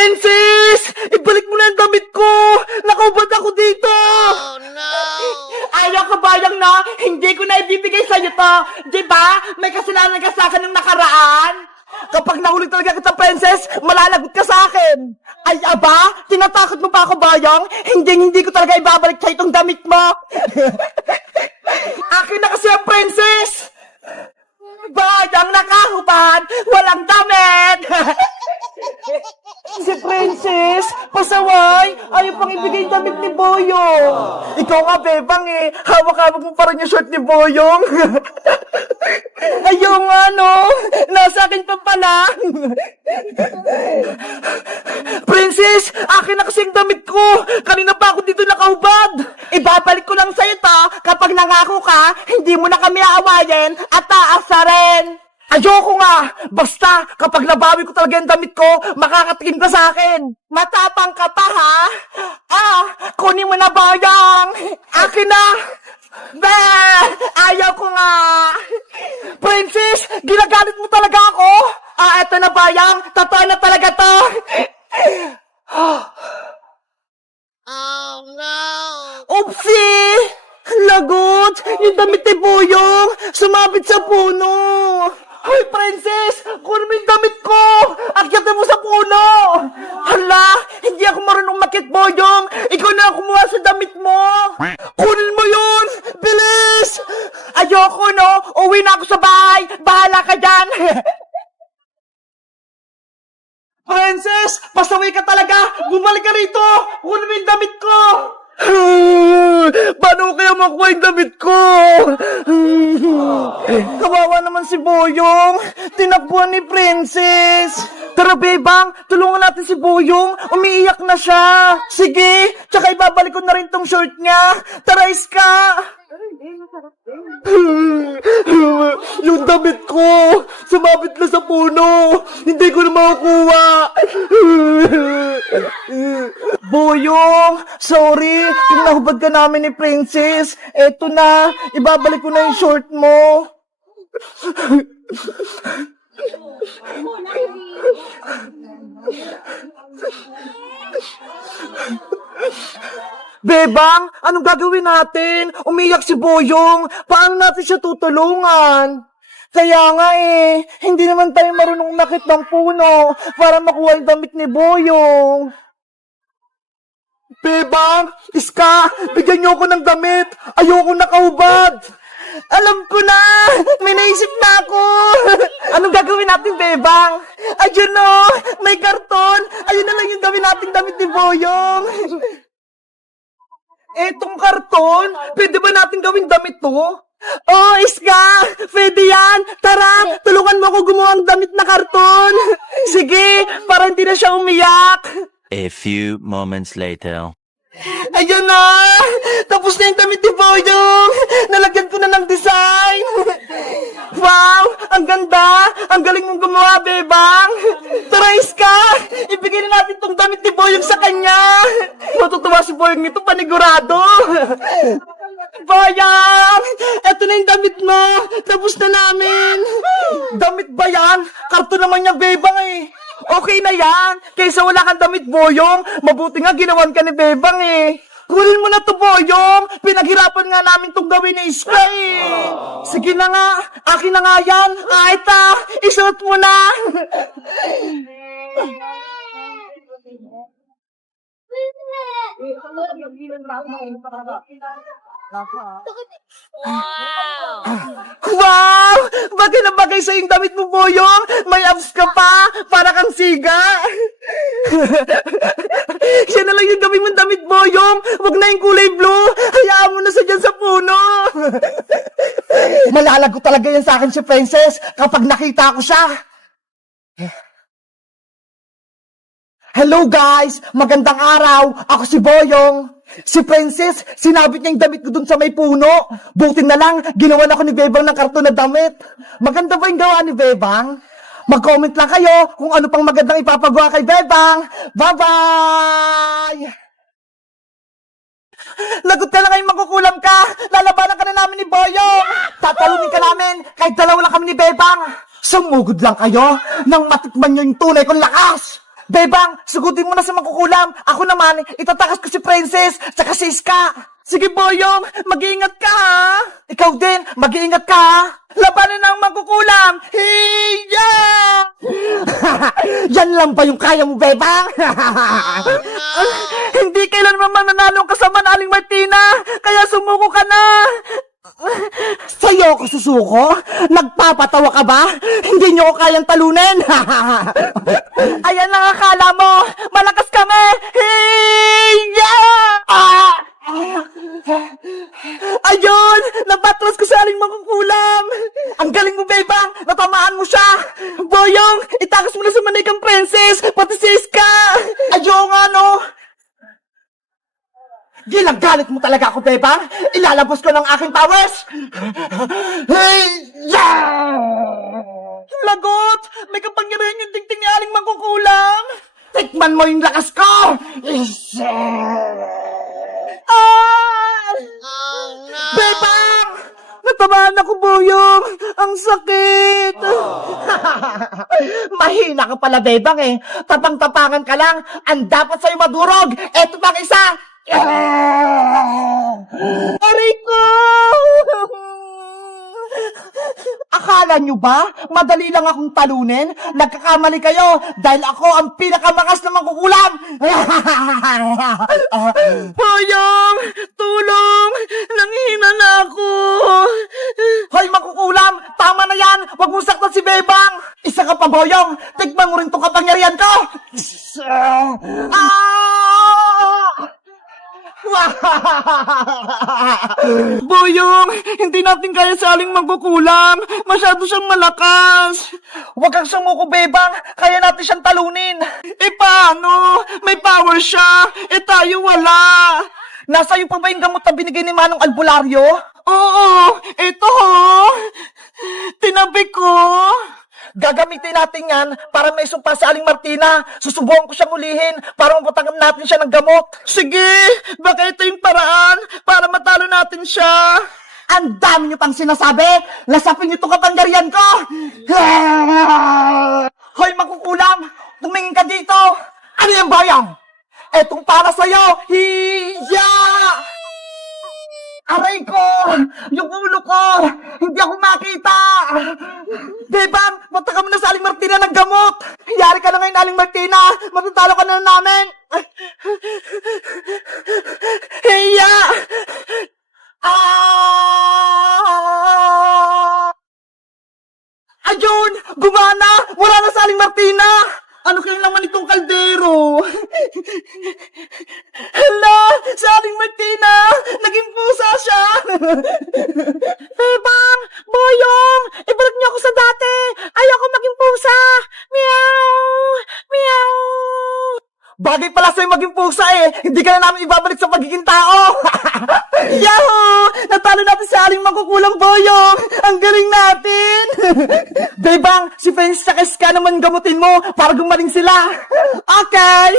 Princess! Ibalik mo na ang damit ko! Nakaubad ako dito! Oh no! Ayaw ka bayang na, hindi ko na ibibigay sa'yo to. Diba? May kasalanan ka sa akin ng nakaraan. Kapag nahuli talaga kita, Princess, malalagot ka sa akin. Ay, aba? Tinatakot mo pa ako, bayang? Hindi ko talaga ibabalik sa'yo itong damit mo. Akin na kasi ang Princess! Bayang nakahubad, walang damit! Si Princess, pasaway, ayaw pang ibigay yung damit ni Boyong. Ikaw nga, Bebang eh, hawak-hawak mo pa rin yung shirt ni Boyong. Ayaw nga, no? Nasa akin pa pala. Princess, akin na kasi yung damit ko. Kanina pa ako dito nakahubad. Ibabalik ko lang sa'yo to kapag nangako ka, hindi mo na kami aawayin at taasa rin. Ayoko nga! Basta, kapag nabawi ko talaga yung damit ko, makakatikim ka sa akin! Matapang ka pa, ha? Kunin mo na, bayang! Akin na! Be! Ayaw ko nga! Princess, ginagalit mo talaga ako? Eto na, bayang! Totoo na talaga to! Oh no! Oopsie! Lagot! Yung damit ni Boyong! Sumabit sa puno! Hoy, Princess! Kunin mo yung damit ko! Akyatin mo sa puno! Hala! Hindi ako marunong makit, Boyong! Ikaw na ang kumuha sa damit mo! Kunin mo yun! Bilis! Ayoko, no? Uwi na ako sa bahay! Bahala ka dyan! Princess! Pasaway ka talaga! Bumalik ka rito! Kunin mo yung damit ko! Paano kaya makuha yung damit ko? Kawawa naman si Boyong. Tinakbuhan ni Princess. Tara, Bebang, tulungan natin si Boyong. Umiiyak na siya. Sige, tsaka ibabalik ko na rin tong short niya. Tara, Iska. Yung damit ko, sumabit na sa puno. Hindi ko na makukuha. Boyong, sorry. Kung nahubad ka namin ni Princess, eto na, ibabalik ko na yung short mo. Bebang, anong gagawin natin? Umiyak si Boyong. Paano natin siya tutulungan? Kaya nga eh, hindi naman tayo marunong umakit ng puno para makuha yung damit ni Boyong. Bebang, Iska, bigyan niyo ako ng damit. Ayoko nakahubad. Alam ko na! May naisip na ako! Anong gagawin natin, Bebang? Ayun o! May karton! Ayun na lang yung gawin natin damit ni Boyong! Etong karton? Pwede ba natin gawin damit to? Oh, Iska! Pwede yan! Tara! Tulungan mo ako gumawa ng damit na karton! Sige! Para hindi na siya umiyak! A few moments later. Ayun na! Tapos na yung damit ni Boyong! Nalagyan ko na ng design! Wow! Ang ganda! Ang galing mong gumawa, Bebang! Tara, Iska! Ibigay na natin tong damit ni Boyong sa kanya! Matutuwa si Boyong nito, panigurado! Bayang! Eto na yung damit mo! Tapos na namin! Damit ba yan? Karton naman niya, Bebang eh! Okay na yan! Kaysa wala kang damit, Boyong! Mabuti nga ginawan ka ni Bebang eh! Kunin mo na to, Boyong! Pinaghirapan nga namin tong gawin ni Iska eh! Sige na nga! Akin na nga yan! Ita! Isuot mo na! Wow! Wow! Bagay na bagay sa yung damit mo, Boyong! May abs ka pa! Para kang siga! Siya na lang yung gawin mong damit, Boyong! Huwag na yung kulay blue! Hayaan mo na sa dyan sa puno! Malalago talaga yan sa akin si Princess kapag nakita ko siya! Hello guys! Magandang araw! Ako si Boyong! Si Princess, sinabit niya yung damit ko dun sa may puno. Buti na lang, ginawa na ako ni Bebang ng karton na damit. Maganda ba yung gawa ni Bebang? Mag-comment lang kayo kung ano pang magandang ipapagawa kay Bebang. Bye-bye! Lagot ka na ngayon, magkukulam ka. Lalabanan ka na namin ni Boyong. Tatalunin ka namin kahit dalawa lang kami ni Bebang. Sumugod lang kayo nang matikman nyo yung tunay kong lakas. Bebang, sugutin mo na si Mangkukulam. Ako naman, itatakas ko si Princess, tsaka si Iska. Sige, Boyong, mag-iingat ka, ha? Ikaw din, mag-iingat ka, ha? Labanan ng Mangkukulam! Hiya! Yan lang ba yung kaya mo, Bebang? Hindi kailanman mananalo ang kasama na Aling Martina, kaya sumuko ka na! Sa'yo ako susuko? Nagpapatawa ka ba? Hindi niyo ko kayang talunin! Ayan lang akala mo! Malakas kami! Hiya! Ayun! Nabatras ko sa Aling Mangkukulam! Ang galing mo, Bebang! Natamaan mo siya! Boyong! Itakas mo na sa manikang Princess! Pati si Iska! Ayun nga, no? Ginagalit mo talaga ako, Bebang! Ilalabas ko ng aking powers! Hey! Yeah! Lagot! May kapangyarihan yung tingting ni Aling Mangkukulam! Tikman mo yung lakas ko! Ah! Oh no! Bebang! Natamaan ako, Boyong! Ang sakit! Mahina ka pala, Bebang, eh. Tapang-tapangan ka lang. Ang dapat sa'yo madurog. Eto pang isa! Aray ko! Akala nyo ba? Madali lang akong talunin? Nagkakamali kayo dahil ako ang pinakamakas na Mangkukulam! Boyong! Tulong! Nanghihina na ako! Hoy, Mangkukulam! Tama na yan! Huwag mong saktan si Bebang! Isa ka pa, Boyong! Tikman mo rin tong kapangyarihan ko! Boyong, hindi natin kaya sa Aling Mangkukulam. Masyado siyang malakas. Huwag kang sumuko, Bebang. Kaya natin siyang talunin. Eh paano? May power siya. Eh tayo wala. Nasa iyo pa ba yung gamot na binigay ni Manong Albularyo? Oo, ito ho. Tinabi ko. Gagamitin natin yan para may sumpa sa Aling Martina. Susubukan ko siyang ulihin para mapatanggap natin siya ng gamot. Sige, baka ito yung paraan para matalo natin siya. Ang dami niyo pang sinasabi. Lasapin niyo itong kapangyarihan ko. Hoy, Mangkukulam, tumingin ka dito. Ano yung Boyong? Etong para sa'yo. Hiya! Aray ko! Yung ulo ko! Hindi ako makita! Bebang, punta ka muna sa Aling Martina ng gamot! Yari ka na ngayon, Aling Martina! Matatalo ka na namin! Hiya! Ayun! Gumana! Wala na sa Aling Martina! Ano kayang laman itong kaldero? Hala! Sa Aling Martina! Naging pusa siya! Bebang! Boyong! Ibalik niyo ako sa dati! Ayoko maging pusa! Meow! Meow! Bagay pala sa'yo maging pusa eh! Hindi ka na namin ibabalik sa pagiging tao! Yahoo! Natalo natin sa Aling Mangkukulam, Boyong! Ang galing natin! Bebang, si Fence sa Iska naman gamutin mo para gumaling sila! Okay!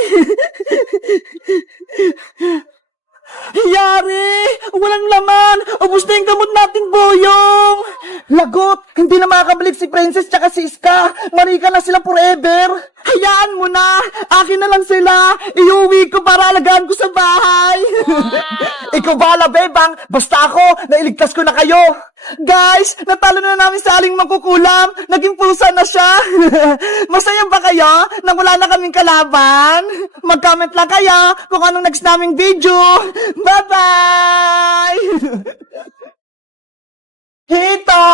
Yari! Walang laman! Ubus na yung gamot natin, Boyong! Lagot! Hindi na makakabalik si Princess tsaka si Iska! Marika na sila forever! Hayaan mo na! Akin na lang sila! Iuwi ko para alagaan ko sa bahay! Ikaw bahala, Bebang! Basta ako, nailigtas ko na kayo! Guys, natalo na namin sa Aling Mangkukulam! Naging pusa na siya! Masaya ba kayo na wala na kaming kalaban? Mag-comment lang kayo kung anong next naming video! Bye-bye! Hito!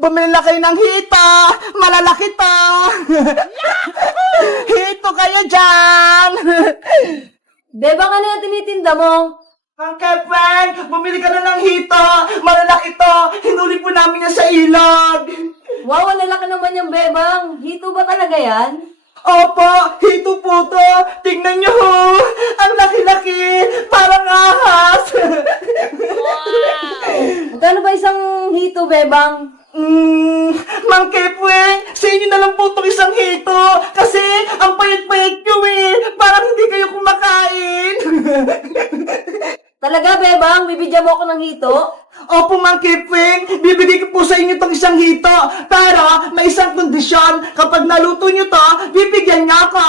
Bumili na kayo ng hito! Malalaki to! Hito kayo dyan! Bebang, ano yung tinitinda mo? Ang Frank, bumili ka na ng hito! Malalaki to! Hinuli po namin yan sa ilog! Wow, ang lalaki naman yung Bebang. Hito ba talaga yan? Opo, hito po to! Tingnan nyo ho! Ang laki-laki! Parang ahas! Magkano ba isang hito, Bebang? Mang Kepweng, sa inyo na lang po itong isang hito kasi ang payat-payat nyo eh! Parang hindi kayo kumakain! Talaga, Bebang? Bibigyan mo ako ng hito? Opo, Mang Kipwing, bibigay ko po sa inyo itong isang hito. Pero, may isang kondisyon. Kapag naluto nyo to, bibigyan niya ako.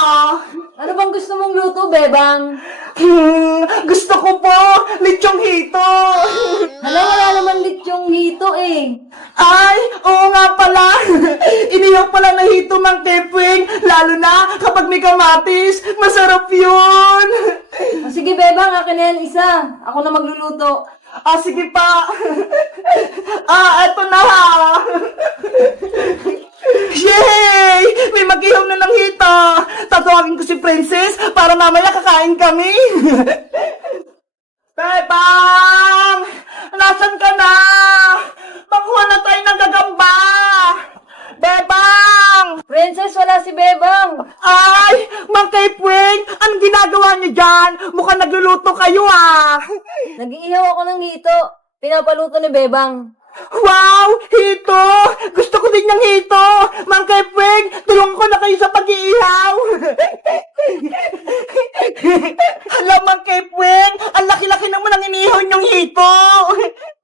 Ano bang gusto mong luto, Bebang? Gusto ko po, lechong hito. Hala, wala naman lechong hito eh. Ay, oo nga pala. Inihaw pala na hito, Mang Kepwing. Lalo na kapag may kamatis. Masarap yun. O sige, Bebang, akin na yan isa. Ako na magluluto. Sige pa. Eto na. Yay! May mag-ihaw na ng hito. Tatawagin ko si Princess para mamaya kakain kami. Bebang! Nasaan ka na? Makuha na tayo ng gagamba. Bebang! Princess, wala si Bebang. Ay! Mang Kepwing! Anong ginagawa niyo dyan? Mukhang nagluluto kayo Nag-iihaw ako ng hito. Pinapaluto ni Bebang. Wow! Hito! Gusto ko din yung hito! Mang Kepwing, tulungan ko na kayo sa pag-iihaw! Hala, Mang Kepwing, ang laki-laki naman ang inihaw niyong hito!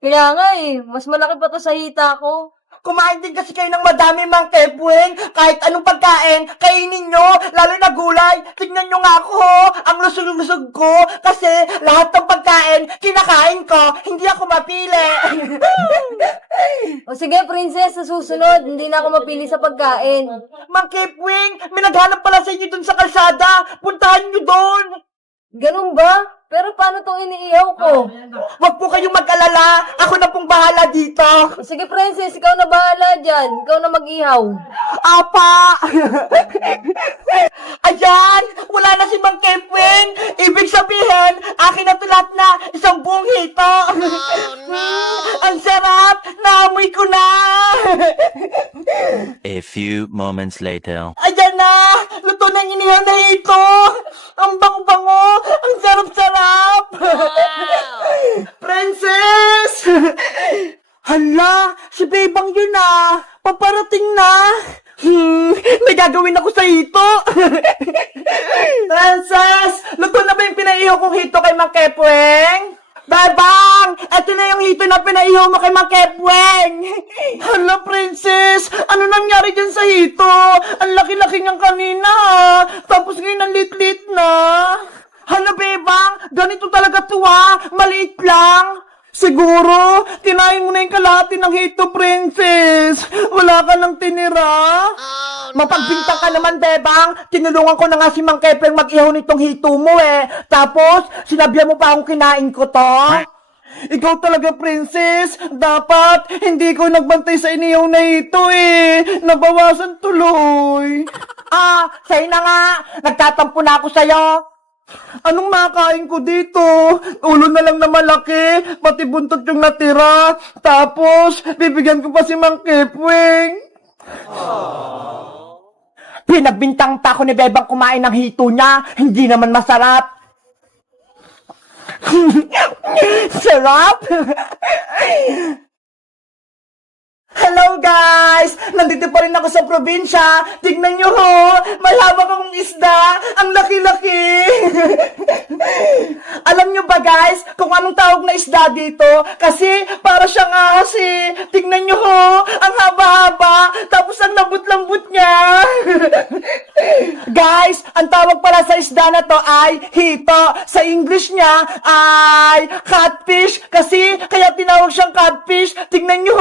Kaya nga eh, mas malaki pa to sa hita ko. Kumain din kasi kayo ng madami, Mang Kepwing. Kahit anong pagkain, kainin nyo, lalo na gulay. Tignan nyo nga ako, ang lusog-lusog ko. Kasi lahat ng pagkain, kinakain ko, hindi ako mapili. O sige, Princess, sa susunod, hindi na ako mapili sa pagkain. Mang Kepwing, may naghanap pala sa inyo dun sa kalsada. Puntahan nyo doon. Ganun ba? Pero paano tong iniihaw ko? Huwag po kayong mag-alala. Ako na pong bahala dito. O sige, Princess, ikaw na bahala dyan. Ikaw na mag-ihaw. Apa! Ayan! Wala na si Mang Kepwing! Ibig sabihin, akin na to lahat na isang buong hito! Oh no! Ang sarap! Naamoy ko na! A few moments later. Ayan na! Luto na yung inihaw na hito! Ang bango-bango! Ang sarap-sarap! Wow! Princess! Hala! Si Bebang yun Paparating na! May gagawin ako sa hito! Princess! Luto na ba yung pinaihaw kong hito kay Mang Kepwing? Bebang! Ito na yung hito na pinaihaw mo kay Mang Kepwing! Hala, Princess! Ano nangyari dyan sa hito? Ang laki-laki niyang kanina Tapos ngayon ang lit-lit na! Hala, Bebang! Ganito talaga to Maliit lang! Siguro, kinain mo na yung kalahati ng hito, Princess. Wala ka nang tinira. Oh Mapagbintang ka naman, Bebang. Tinulungan ko na nga si Mang Kepwing mag-ihaw nitong hito mo Tapos, sinabihan mo pa akong kinain ko to. Ikaw talaga, Princess. Dapat, hindi ko nagbantay sa inihaw na hito Nabawasan tuloy. Sa'yo na nga. Nagtatampo na ako sa'yo. Anong makain ko dito? Ulo na lang na malaki, pati buntot yung natira. Tapos, bibigyan ko pa si Mang Kepwing. Pinagbintang pa ako ni Bebang kumain ng hito niya. Hindi naman masarap. Sarap! Hello guys! Nandito pa rin ako sa probinsya. Tignan nyo may hawak akong isda. Ang laki-laki. Alam nyo ba guys, kung anong tawag na isda dito? Kasi para siyang ahas Tignan nyo ang haba-haba. Tapos ang lambot-lambot niya. Guys, ang tawag pala sa isda na to ay hito. Sa English niya ay catfish. Kasi kaya tinawag siyang catfish. Tignan nyo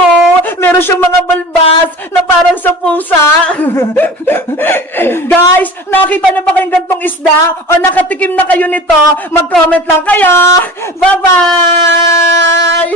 meron siyang mga balbas na parang sa pusa. Guys, nakita na ba kayong gantong isda? O nakatikim na kayo nito? Mag-comment lang kayo. Bye-bye!